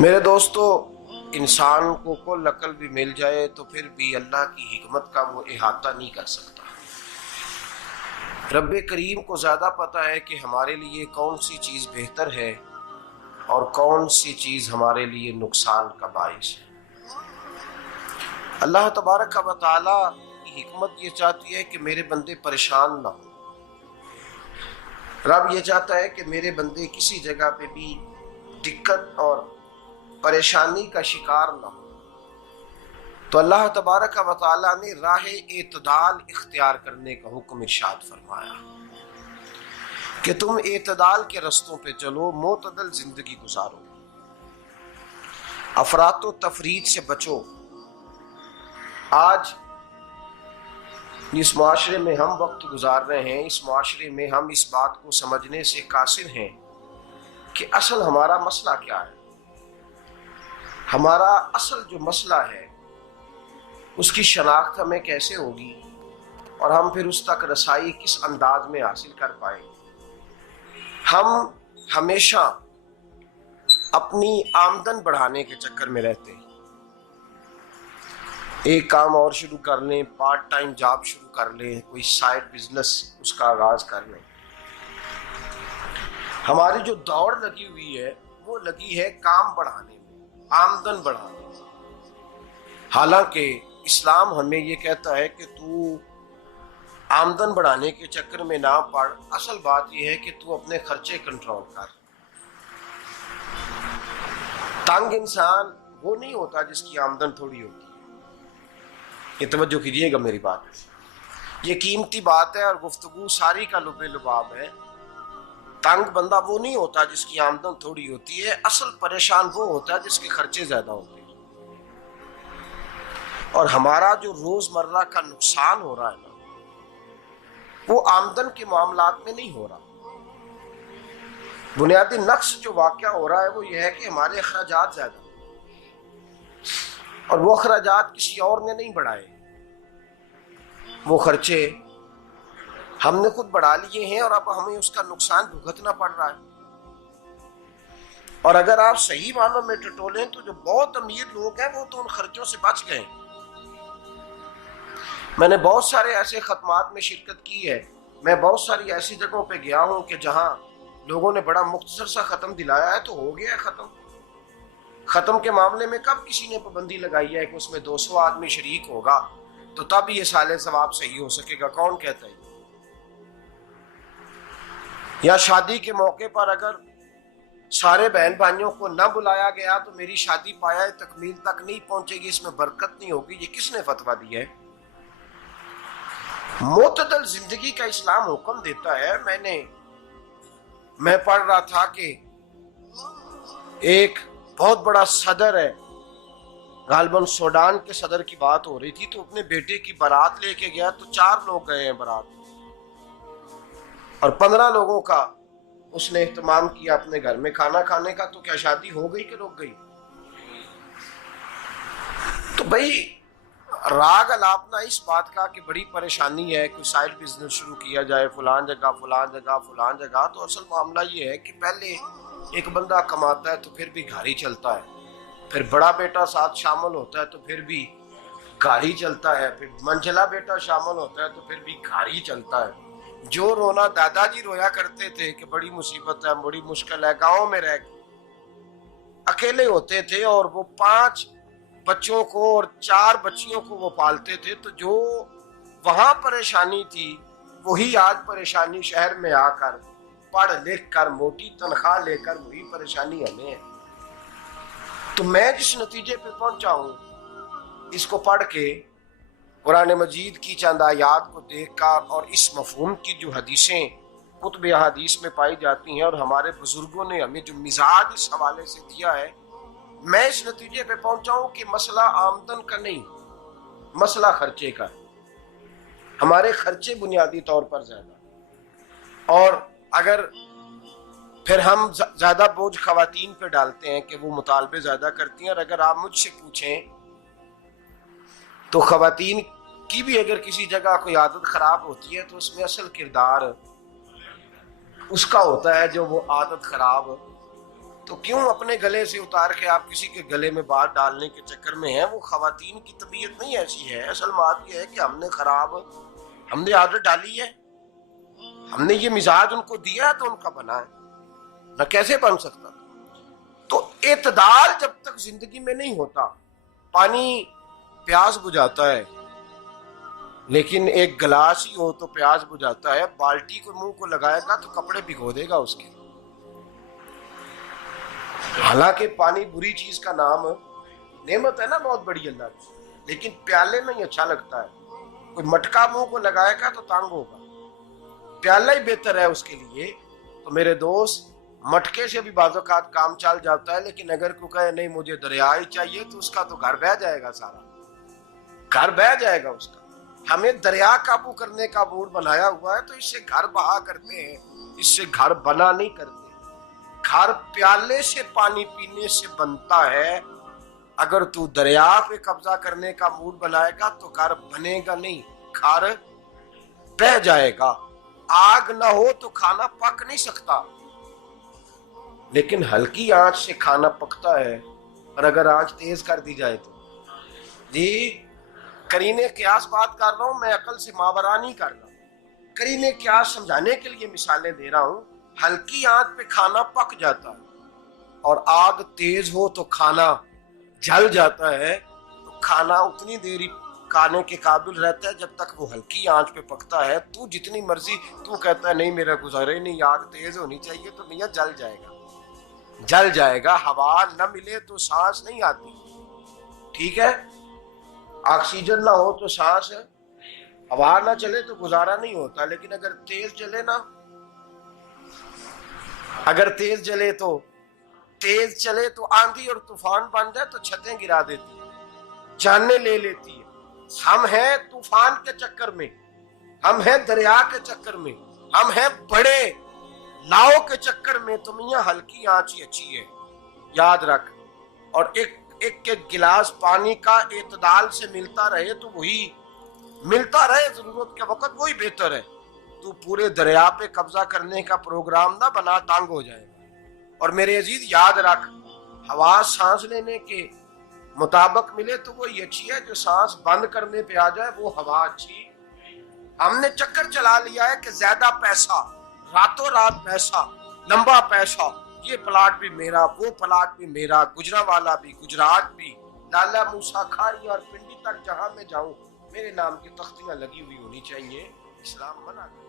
میرے دوستو، انسان کو کل عقل بھی مل جائے تو پھر بھی اللہ کی حکمت کا وہ احاطہ نہیں کر سکتا۔ رب کریم کو زیادہ پتہ ہے کہ ہمارے لیے کون سی چیز بہتر ہے اور کون سی چیز ہمارے لیے نقصان کا باعث ہے۔ اللہ تبارک و تعالی کی حکمت یہ چاہتی ہے کہ میرے بندے پریشان نہ ہوں۔ رب یہ چاہتا ہے کہ میرے بندے کسی جگہ پہ بھی دقت اور پریشانی کا شکار نہ ہو۔ تو اللہ تبارک و تعالی نے راہ اعتدال اختیار کرنے کا حکم ارشاد فرمایا کہ تم اعتدال کے رستوں پہ چلو، معتدل زندگی گزارو، افراط و تفریط سے بچو۔ آج جس معاشرے میں ہم وقت گزار رہے ہیں، اس معاشرے میں ہم اس بات کو سمجھنے سے قاصر ہیں کہ اصل ہمارا مسئلہ کیا ہے۔ ہمارا اصل جو مسئلہ ہے اس کی شناخت ہمیں کیسے ہوگی اور ہم پھر اس تک رسائی کس انداز میں حاصل کر پائیں۔ ہم ہمیشہ اپنی آمدن بڑھانے کے چکر میں رہتے ہیں، ایک کام اور شروع کر لیں، پارٹ ٹائم جاب شروع کر لیں، کوئی سائیڈ بزنس اس کا آغاز کر لیں۔ ہماری جو دوڑ لگی ہوئی ہے وہ لگی ہے کام بڑھانے میں، آمدن بڑھانے میں، حالانکہ اسلام ہمیں یہ کہتا ہے کہ تو آمدن بڑھانے کے چکر میں نہ پڑ، اصل بات یہ ہے کہ تو اپنے خرچے کنٹرول کر۔ تنگ انسان وہ نہیں ہوتا جس کی آمدن تھوڑی ہوتی ہے۔ یہ توجہ کیجیے گا میری بات، یہ قیمتی بات ہے اور گفتگو ساری کا لب لباب ہے۔ تنگ بندہ وہ نہیں ہوتا جس کی آمدن تھوڑی ہوتی ہے، اصل پریشان وہ ہوتا ہے جس کے خرچے زیادہ ہوتے ہیں۔ اور ہمارا جو روزمرہ کا نقصان ہو رہا ہے نا، وہ آمدن کے معاملات میں نہیں ہو رہا۔ بنیادی نقص جو واقعہ ہو رہا ہے وہ یہ ہے کہ ہمارے اخراجات زیادہ ہیں اور وہ اخراجات کسی اور نے نہیں بڑھائے، وہ خرچے ہم نے خود بڑھا لیے ہیں اور اب ہمیں اس کا نقصان بھگتنا پڑ رہا ہے۔ اور اگر آپ صحیح معنوں میں ٹٹولیں تو جو بہت امیر لوگ ہیں وہ تو ان خرچوں سے بچ گئے۔ میں نے بہت سارے ایسے ختمات میں شرکت کی ہے، میں بہت ساری ایسی جگہوں پہ گیا ہوں کہ جہاں لوگوں نے بڑا مختصر سا ختم دلایا ہے تو ہو گیا ہے ختم۔ ختم کے معاملے میں کب کسی نے پابندی لگائی ہے کہ اس میں 200 آدمی شریک ہوگا تو تب یہ سال ثواب صحیح ہو سکے گا؟ کون کہتا ہے؟ یا شادی کے موقع پر اگر سارے بہن بھائیوں کو نہ بلایا گیا تو میری شادی پایہ تکمیل تک نہیں پہنچے گی، اس میں برکت نہیں ہوگی، یہ کس نے فتویٰ دیا ہے؟ معتدل زندگی کا اسلام حکم دیتا ہے۔ میں پڑھ رہا تھا کہ ایک بہت بڑا صدر ہے، غالباً سوڈان کے صدر کی بات ہو رہی تھی، تو اپنے بیٹے کی بارات لے کے گیا تو 4 لوگ گئے ہیں بارات اور 15 لوگوں کا اس نے اہتمام کیا اپنے گھر میں کھانا کھانے کا۔ تو کیا شادی ہو گئی کہ رک گئی؟ تو بھئی راگ الاپنا اس بات کا کہ بڑی پریشانی ہے، کوئی سائیڈ بزنس شروع کیا جائے فلان جگہ فلان جگہ فلان جگہ، تو اصل معاملہ یہ ہے کہ پہلے ایک بندہ کماتا ہے تو پھر بھی گھر ہی چلتا ہے، پھر بڑا بیٹا ساتھ شامل ہوتا ہے تو پھر بھی گھر ہی چلتا ہے، پھر منجلا بیٹا شامل ہوتا ہے تو پھر بھی گھر ہی چلتا ہے۔ جو رونا دادا جی رویا کرتے تھے کہ بڑی مصیبت ہے، بڑی مشکل ہے، گاؤں میں رہ اکیلے ہوتے تھے اور وہ 5 بچوں کو اور 4 بچیوں کو وہ پالتے تھے، تو جو وہاں پریشانی تھی وہی آج پریشانی شہر میں آ کر پڑھ لکھ کر موٹی تنخواہ لے کر وہی پریشانی ہمیں ہے۔ تو میں جس نتیجے پہ پہنچا ہوں اس کو پڑھ کے، قرآن مجید کی چند آیات کو دیکھ کر اور اس مفہوم کی جو حدیثیں کتب احادیث میں پائی جاتی ہیں اور ہمارے بزرگوں نے ہمیں جو مزاج اس حوالے سے دیا ہے، میں اس نتیجے پہ پہنچا ہوں کہ مسئلہ آمدن کا نہیں، مسئلہ خرچے کا ہے۔ ہمارے خرچے بنیادی طور پر زیادہ، اور اگر پھر ہم زیادہ بوجھ خواتین پہ ڈالتے ہیں کہ وہ مطالبے زیادہ کرتی ہیں، اور اگر آپ مجھ سے پوچھیں تو خواتین کی بھی اگر کسی جگہ کوئی عادت خراب ہوتی ہے تو اس میں اصل کردار اس کا ہوتا ہے جو وہ عادت خراب تو کیوں اپنے گلے سے اتار کے آپ کسی کے گلے میں بات ڈالنے کے چکر میں ہیں؟ وہ خواتین کی طبیعت نہیں ایسی ہے. اصل بات یہ ہے کہ ہم نے عادت ڈالی ہے، ہم نے یہ مزاج ان کو دیا ہے تو ان کا بنا ہے، نہ کیسے بن سکتا. تو اعتدال جب تک زندگی میں نہیں ہوتا، پانی پیاس بجھاتا ہے لیکن ایک گلاس ہی ہو تو پیاس بجھاتا ہے، بالٹی کو منہ کو لگائے گا تو کپڑے بھگو دے گا اس کے. حالانکہ پانی بری چیز کا نام نعمت ہے نا بہت بڑی اللہ کی، لیکن پیالے میں ہی اچھا لگتا ہے. کوئی مٹکا منہ کو لگائے گا تو تانگ ہوگا، پیالہ ہی بہتر ہے اس کے لیے. تو میرے دوست، مٹکے سے بھی بعض اوقات کام چل جاتا ہے، لیکن اگر کوئی کہے نہیں مجھے دریا ہی چاہیے تو اس کا تو گھر بہ جائے گا، سارا گھر بہ جائے گا اس کا. ہمیں دریا قابو کرنے کا موڈ بنایا ہوا ہے تو اس سے گھر بہا کرتے ہیں، اس سے گھر بنا نہیں کرتے. گھر پیالے سے پانی پینے سے بنتا ہے. اگر تو دریا پہ قبضہ کرنے کا موڈ بنائے گا تو گھر بنے گا نہیں، گھر بہ جائے گا. آگ نہ ہو تو کھانا پک نہیں سکتا، لیکن ہلکی آنچ سے کھانا پکتا ہے. اور اگر آنچ تیز کر دی جائے تو جی قرینے قیاس بات کر رہا ہوں، میں عقل سے ماورا نہیں کر رہا. قرینے قیاس سمجھانے کے لیے مثالیں دے رہا ہوں. ہلکی آنچ پہ کھانا پک جاتا ہے اور آگ تیز ہو تو کھانا جل جاتا ہے. تو کھانا اتنی دیر کھانے کے قابل رہتا ہے جب تک وہ ہلکی آنچ پہ پکتا ہے. تو جتنی مرضی تو کہتا ہے نہیں میرا گزارے نہیں، آگ تیز ہونی چاہیے، تو میاں جل جائے گا، جل جائے گا. ہوا نہ ملے تو سانس نہیں آتی، ٹھیک ہے؟ آکسیجن نہ ہو تو سانس، ہوا نہ چلے تو گزارا نہیں ہوتا. لیکن اگر تیز جلے نا، اگر تیز چلے تو آندھی اور طوفان بن جائے تو چھتیں گرا دیتی ہے، جانیں لے لیتی ہے. ہم ہیں طوفان کے چکر میں، ہم ہیں دریا کے چکر میں، ہم ہیں بڑے لاؤ کے چکر میں. تو میاں ہلکی آنچ ہی اچھی ہے، یاد رکھ. اور ایک گلاس پانی کا اعتدال سے ملتا رہے تو وہی ملتا رہے، ضرورت کے وقت وہی بہتر ہے. تو پورے دریا پہ قبضہ کرنے کا پروگرام نہ بنا، تانگ ہو جائے گا. اور میرے عزیز یاد رکھ، ہوا سانس لینے کے مطابق ملے تو وہی اچھی ہے، جو سانس بند کرنے پہ آ جائے وہ ہوا اچھی. ہم نے چکر چلا لیا ہے کہ زیادہ پیسہ، راتوں رات پیسہ، لمبا پیسہ، یہ پلاٹ بھی میرا، وہ پلاٹ بھی میرا، گجرانوالا بھی، گجرات بھی، لالا موسیٰ کھاری اور پنڈی تک جہاں میں جاؤں میرے نام کی تختیاں لگی ہوئی ہونی چاہیے. اسلام منع کرتا ہے.